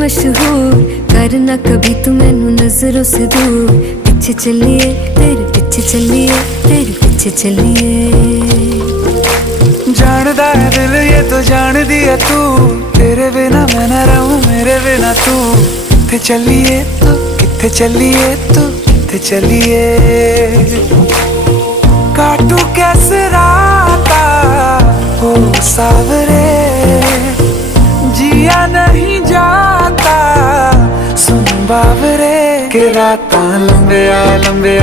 मशहूर, करना कभी तू मैनू नजरों से दूर। पीछे चलिए तेरे पीछे चलिए, तेरे पीछे चलिए। जानदा है दिल ये तो जान दिया तू, तेरे बिना मैं न रहूं मेरे बिना तू। किथे चलिए तू, किथे चलिए तू, किथे चलिए। काटू कैसे राता ओ सावरे, जिया नहीं जाता सुन बावरे। के रातां लंबे आ लंबे आ